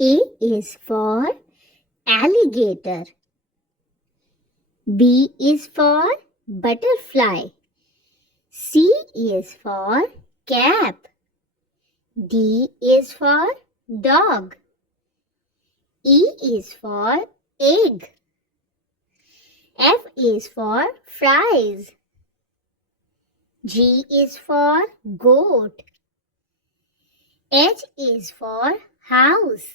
A is for alligator. B is for butterfly. C is for cap. D is for dog. E is for egg. F is for fries. G is for goat. H is for house.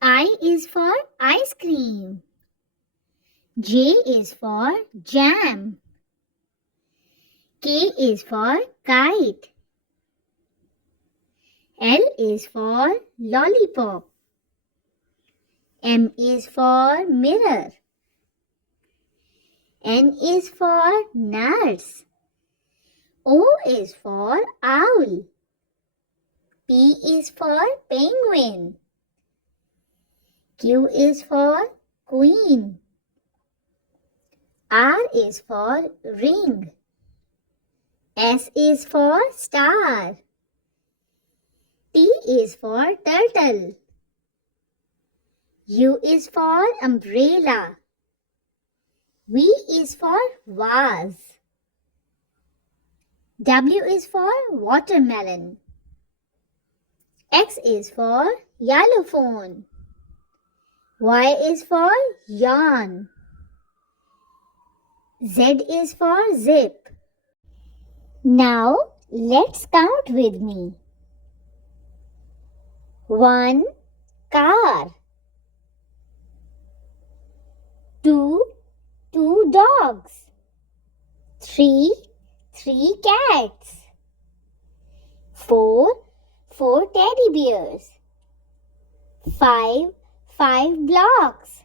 I is for ice cream. J is for jam. K is for kite. L is for lollipop. M is for mirror. N is for nuts. O is for owl. P is for penguin. Q is for queen. R is for ring. S is for star. T is for turtle. U is for umbrella. V is for vase. W is for watermelon. X is for xylophone. Y is for yarn. Z is for zip. Now let's count with me. 1 car. 2 dogs. 3 cats. 4 teddy bears. 5 blocks.